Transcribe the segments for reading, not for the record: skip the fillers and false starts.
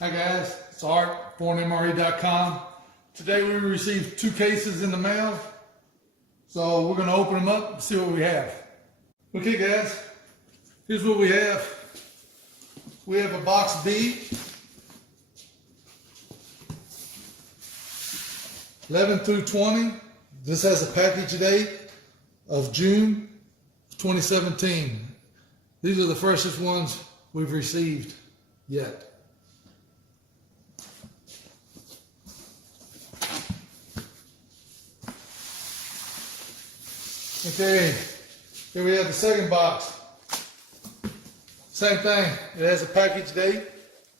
Hi guys, it's Art, ForeignMRE.com. Today we received 2 cases in the mail, so we're going to open them up and see what we have. Okay guys, here's what we have. We have a box B, 11 through 20. This has a package date of June 2017. These are the freshest ones we've received yet. Okay, here we have the second box. Same thing, it has a package date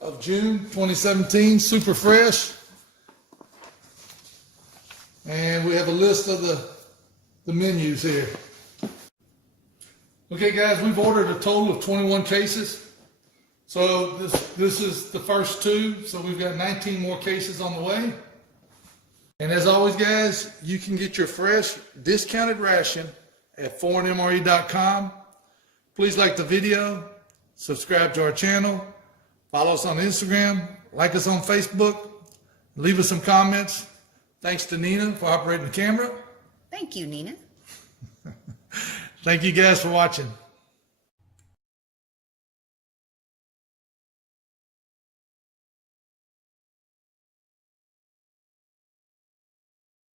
of June 2017, super fresh. And we have a list of the menus here. Okay guys, we've ordered a total of 21 cases. So this is the first 2, so we've got 19 more cases on the way. And as always guys, you can get your fresh discounted ration at ForeignMRE.com. Please like the video, subscribe to our channel, follow us on Instagram, like us on Facebook, leave us some comments. Thanks to Nina for operating the camera. Thank you, Nina. Thank you guys for watching.